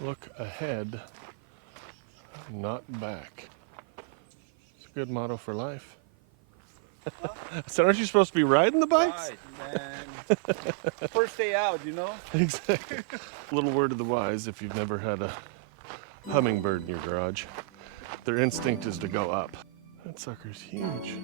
Look ahead, not back. It's a good motto for life. So aren't you supposed to be riding the bikes? Right, man. First day out, you know? Exactly. Little word of the wise if you've never had a hummingbird in your garage. Their instinct is to go up. That sucker's huge.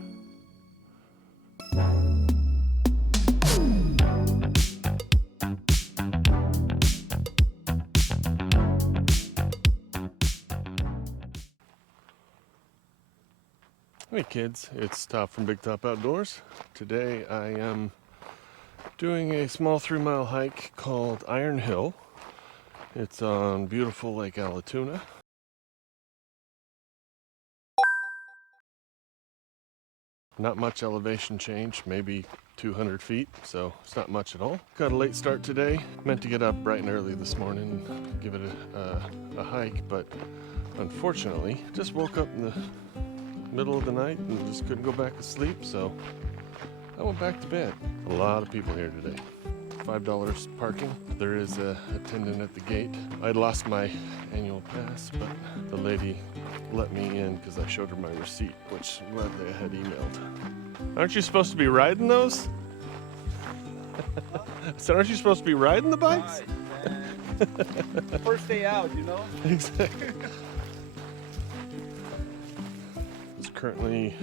Hey kids, it's Top from Big Top Outdoors. Today I am doing a small 3-mile hike called Iron Hill. It's on beautiful Lake Allatoona. Not much elevation change, maybe 200 feet, so it's not much at all. Got a late start today. Meant to get up bright and early this morning and give it a hike, but unfortunately just woke up in the middle of the night and just couldn't go back to sleep, so I went back to bed. A lot of people here today. $5 parking. There is an attendant at the gate. I lost my annual pass, but the lady let me in because I showed her my receipt, which gladly I had emailed. Aren't you supposed to be riding those? So aren't you supposed to be riding the bikes? Right, man. First day out, you know? Exactly. It's currently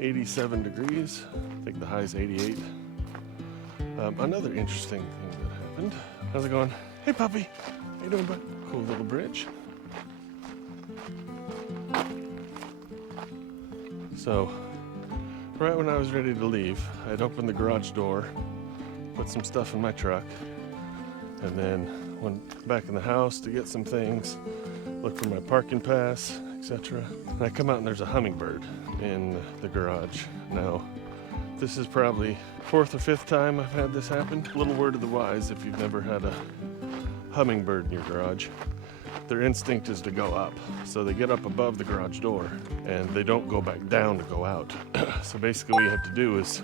87 degrees. I think the high is 88. Another interesting thing that happened. How's it going? Hey puppy, how you doing, bud? Cool little bridge. So, right when I was ready to leave, I'd opened the garage door, put some stuff in my truck, and then went back in the house to get some things, look for my parking pass, etc. And I come out and there's a hummingbird in the garage. Now, this is probably 4th or 5th time I've had this happen. Little word of the wise if you've never had a hummingbird in your garage. Their instinct is to go up. So they get up above the garage door and they don't go back down to go out. So basically what you have to do is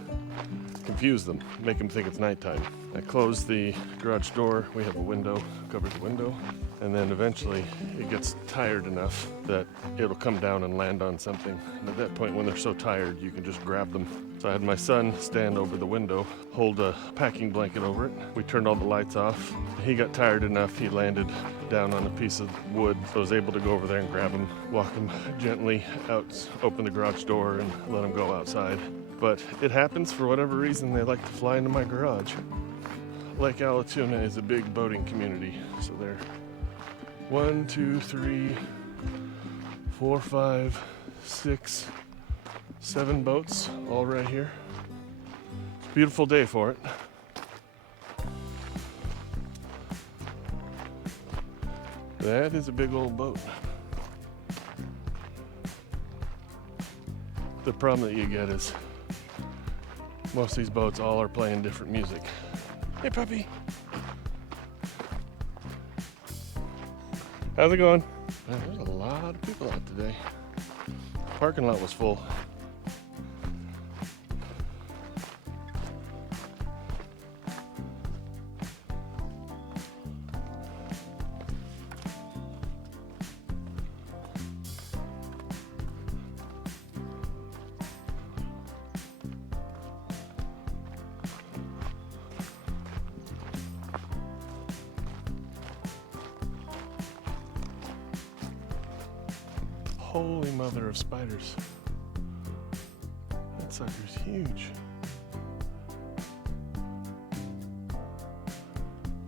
confuse them, make them think it's nighttime. I close the garage door, we have a window, cover the window, and then eventually it gets tired enough that it'll come down and land on something. And at that point when they're so tired, you can just grab them. So I had my son stand over the window, hold a packing blanket over it. We turned all the lights off. He got tired enough, he landed down on a piece of wood. So I was able to go over there and grab him, walk him gently out, open the garage door and let him go outside. But it happens for whatever reason, they like to fly into my garage. Lake Allatoona is a big boating community. So there are 1, 2, 3, 4, 5, 6, 7 boats all right here. It's a beautiful day for it. That is a big old boat. The problem that you get is most of these boats all are playing different music. Hey puppy. How's it going? Man, there's a lot of people out today. The parking lot was full. Holy mother of spiders. That sucker's huge.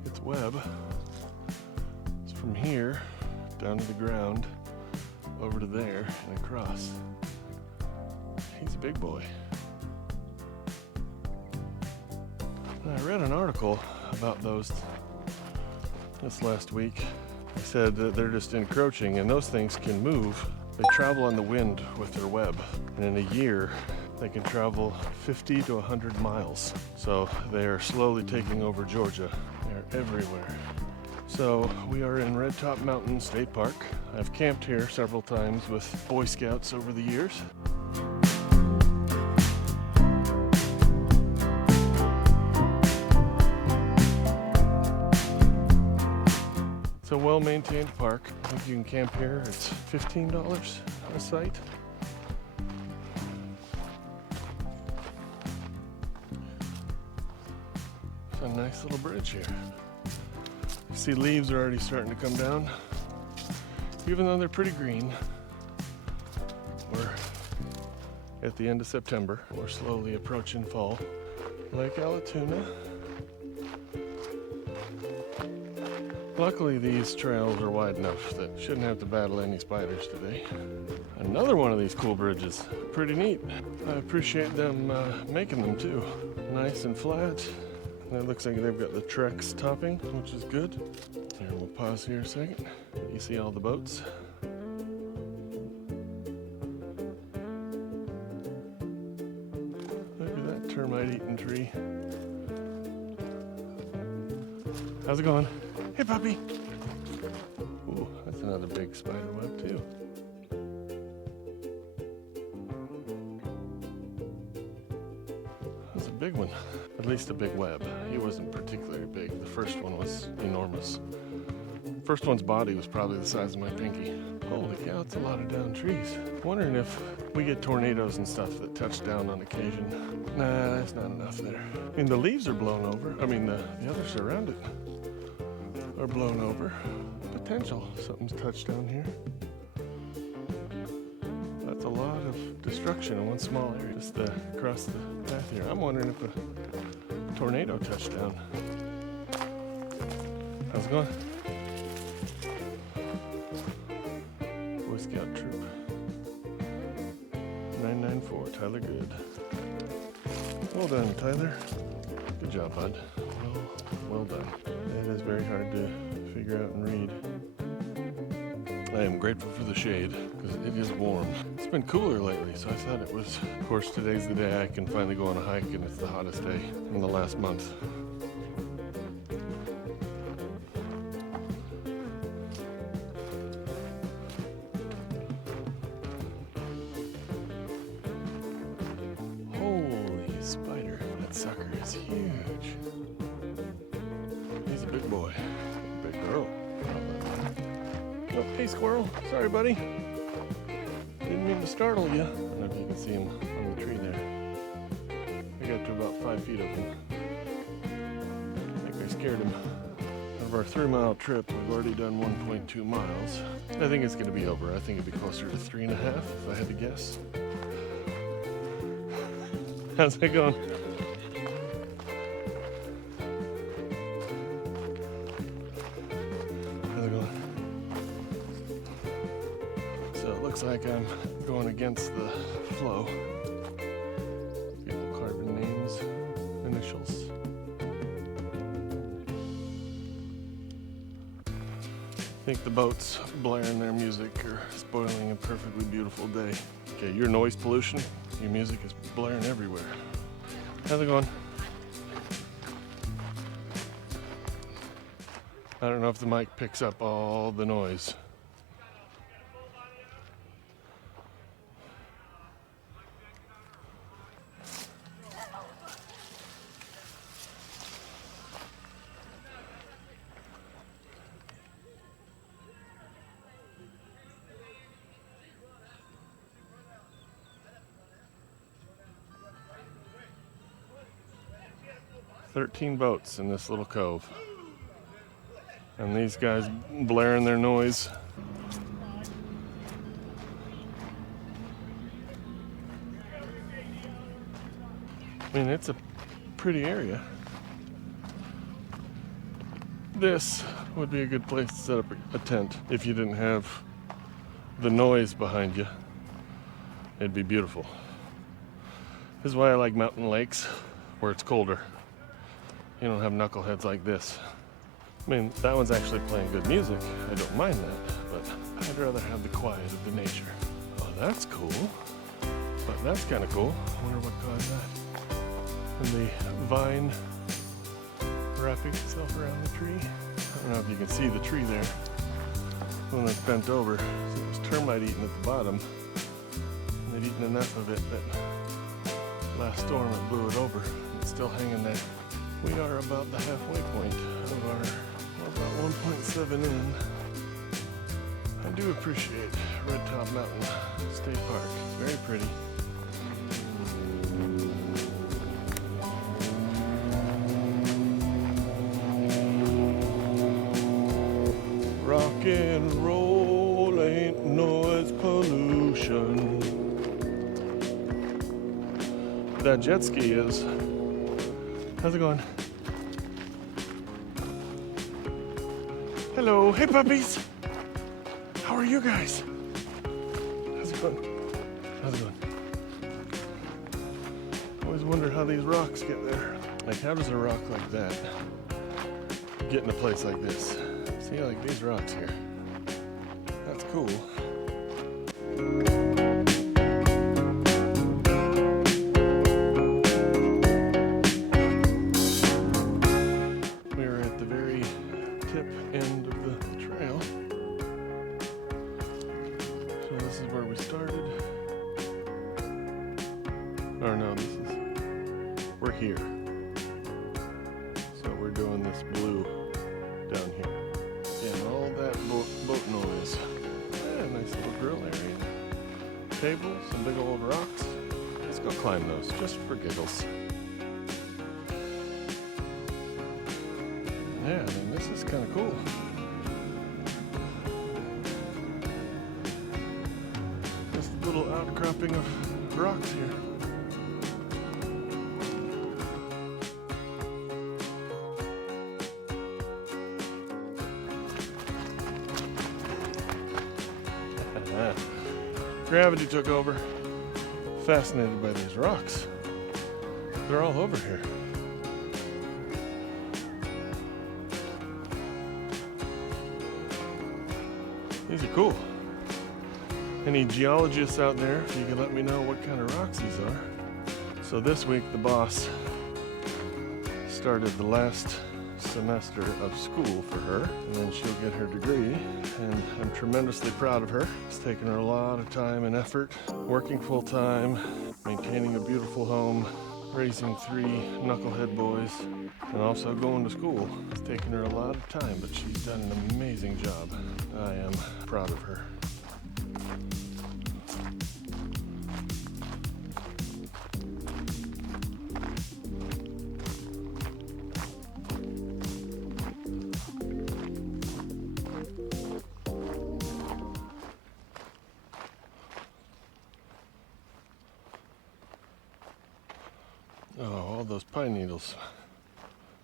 Its web is from here down to the ground, over to there, and across. He's a big boy. And I read an article about those this last week. They said that they're just encroaching and those things can move. They travel on the wind with their web, and in a year they can travel 50 to 100 miles. So they are slowly taking over Georgia. They're everywhere. So we are in Red Top Mountain State Park. I've camped here several times with Boy Scouts over the years. a well-maintained park. I think you can camp here. It's $15 a site. It's a nice little bridge here. You see leaves are already starting to come down. Even though they're pretty green, we're at the end of September. We're slowly approaching fall. Lake Allatoona. Luckily, these trails are wide enough that shouldn't have to battle any spiders today. Another one of these cool bridges. Pretty neat. I appreciate them making them too. Nice and flat. And it looks like they've got the Trex topping, which is good. Here, we'll pause here a second. You see all the boats? Look at that termite-eating tree. How's it going? Hey, puppy. Ooh, that's another big spider web too. That's a big one. At least a big web. He wasn't particularly big. The first one was enormous. First one's body was probably the size of my pinky. Holy cow, it's a lot of down trees. Wondering if we get tornadoes and stuff that touch down on occasion. Nah, there's not enough there. I mean, the leaves are blown over. I mean, the others around it are blown over. Potential something's touched down here. That's a lot of destruction in one small area, just across the path here. I'm wondering if a tornado touched down. How's it going? Boy Scout Troop 994, Tyler Good. Well done, Tyler. Good job, bud. Well done. It is very hard to figure out and read. I am grateful for the shade because it is warm. It's been cooler lately, so I thought it was. Of course, today's the day I can finally go on a hike, and it's the hottest day in the last month. Holy spider, that sucker is huge. He's a big boy. Big girl. Oh, hey squirrel. Sorry, buddy. Didn't mean to startle you. I don't know if you can see him on the tree there. I got to about 5 feet of him. I think I scared him. Out of our 3-mile trip, we've already done 1.2 miles. I think it's going to be over. I think it'd be closer to 3.5 if I had to guess. How's it going? So it looks like I'm going against the flow. People carving names, initials. I think the boats blaring their music are spoiling a perfectly beautiful day. Okay, your noise pollution, your music is blaring everywhere. How's it going? I don't know if the mic picks up all the noise. "13 boats in this little cove. And these guys blaring their noise. I mean, it's a pretty area. This would be a good place to set up a tent if you didn't have the noise behind you. It'd be beautiful. This is why I like mountain lakes where it's colder. You don't have knuckleheads like this. I mean, that one's actually playing good music. I don't mind that, but I'd rather have the quiet of the nature. Oh, that's cool. But that's kind of cool. I wonder what caused that. And the vine wrapping itself around the tree. I don't know if you can see the tree there. The one that's bent over. So it was termite eating at the bottom. And they'd eaten enough of it that last storm it blew it over. And it's still hanging there. We are about the halfway point of our, we're about 1.7 in. do appreciate Red Top Mountain State Park. It's very pretty. Rock and roll ain't noise pollution. That jet ski is. How's it going? Hello, hey puppies. How are you guys? How's it going? How's it going? Always wonder how these rocks get there. Like, how does a rock like that get in a place like this? See, like these rocks here. That's cool. We're at the very tip end of the trail. So this is where we started. Or no, we're here. So we're doing this blue down here. And all that boat noise. Yeah, nice little grill area. Tables, some big old rocks. Let's go climb those, just for giggles. Yeah, I mean, this is kind of cool. Just a little outcropping of rocks here. Gravity took over. Fascinated by these rocks. They're all over here. These are cool. Any geologists out there, if you can let me know what kind of rocks these are. So this week the boss started the last semester of school for her, and then she'll get her degree, and I'm tremendously proud of her. It's taken her a lot of time and effort, working full time, maintaining a beautiful home, raising 3 knucklehead boys, and also going to school. It's taken her a lot of time, but she's done an amazing job. I am proud of her. Oh, all those pine needles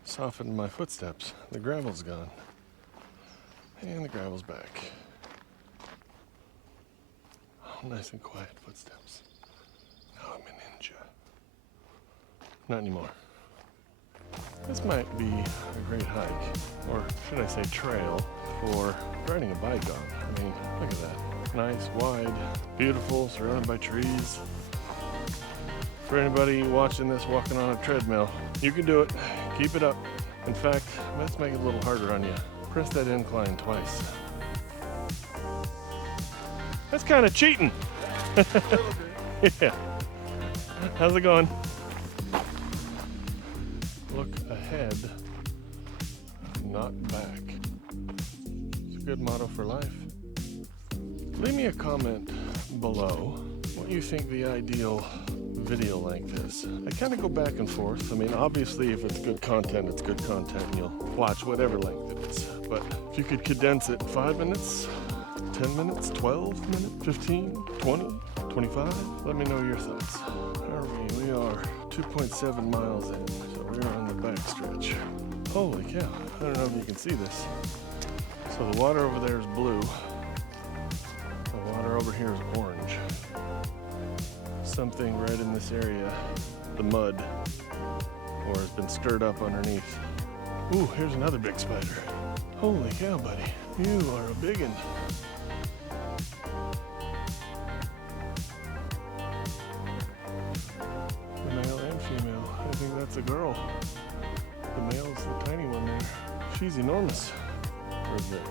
softened my footsteps. The gravel's gone. And the gravel's back. Oh, nice and quiet footsteps. Now I'm a ninja. Not anymore. This might be a great hike, or should I say trail, for riding a bike on. I mean, look at that. Nice, wide, beautiful, surrounded by trees. For anybody watching this walking on a treadmill, you can do it. Keep it up. In fact, let's make it a little harder on you. Press that incline twice. That's kind of cheating. Yeah. How's it going? Look ahead, not back. It's a good motto for life. Leave me a comment below what you think the ideal video length is. I kind of go back and forth. I mean, obviously, if it's good content, it's good content, and you'll watch whatever length it is. But if you could condense it 5 minutes, 10 minutes, 12 minutes, 15, 20, 25, let me know your thoughts. How are we? We are 2.7 miles in, so we're on the back stretch. Holy cow, I don't know if you can see this. So the water over there is blue. The water over here is orange. Something right in this area, the mud, or has been stirred up underneath. Ooh, here's another big spider. Holy cow, buddy. You are a biggin'. The male and female. I think that's a girl. The male is the tiny one there. She's enormous. Right there.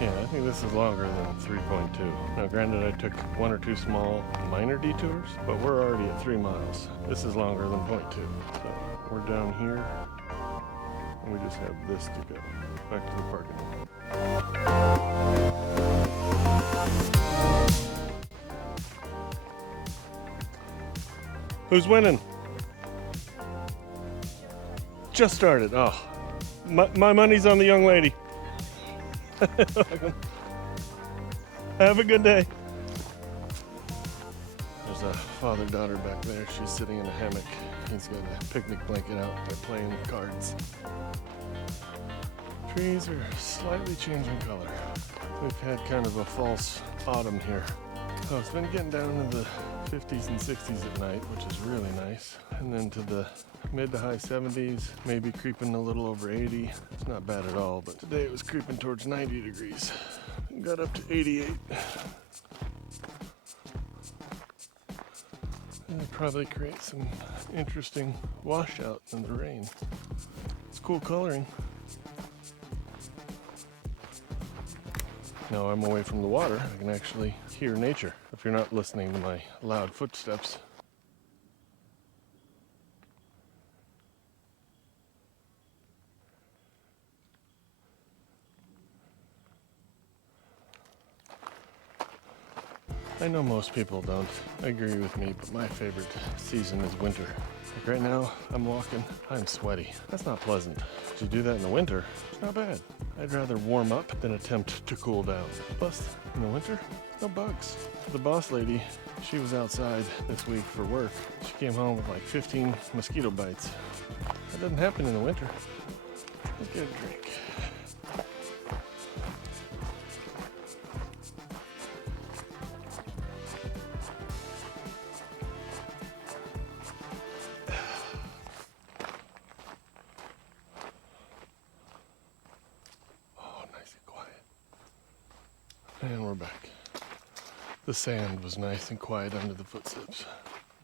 Yeah, I think this is longer than 3.2. Now granted, I took 1 or 2 small minor detours, but we're already at 3 miles. This is longer than 0.2. So we're down here, and we just have this to go. back to the parking lot. Who's winning? Just started. Oh, my money's on the young lady. Have a good day. There's a father-daughter back there. She's sitting in a hammock. He's got a picnic blanket out. They're playing cards. Trees are slightly changing color. We've had kind of a false autumn here. So it's been getting down to the 50s and 60s at night, which is really nice. And then to the mid to high 70s, maybe creeping a little over 80. It's not bad at all, but today it was creeping towards 90 degrees. Got up to 88. And it'll probably create some interesting washout in the rain. It's cool coloring. Now I'm away from the water, I can actually hear nature if you're not listening to my loud footsteps. I know most people don't agree with me, but my favorite season is winter. Like right now, I'm walking, I'm sweaty. That's not pleasant. To do that in the winter, it's not bad. I'd rather warm up than attempt to cool down. Plus, in the winter, no bugs. The boss lady, she was outside this week for work. She came home with like 15 mosquito bites. That doesn't happen in the winter. Let's get a drink. And we're back. The sand was nice and quiet under the footsteps.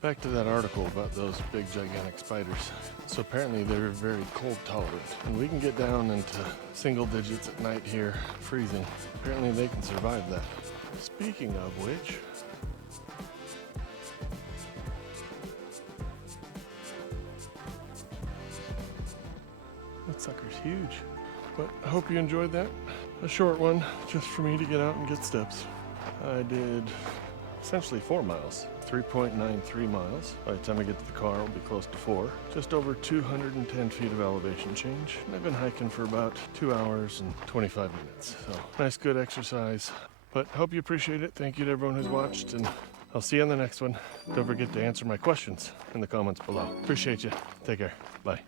Back to that article about those big gigantic spiders. So apparently they're very cold tolerant. And we can get down into single digits at night here, freezing. Apparently they can survive that. Speaking of which, that sucker's huge. But I hope you enjoyed that. A short one, just for me to get out and get steps. I did essentially 4 miles, 3.93 miles. By the time I get to the car, I'll be close to 4. Just over 210 feet of elevation change. And I've been hiking for about 2 hours and 25 minutes. So nice, good exercise. But hope you appreciate it. Thank you to everyone who's watched, and I'll see you on the next one. Don't forget to answer my questions in the comments below. Appreciate you. Take care. Bye.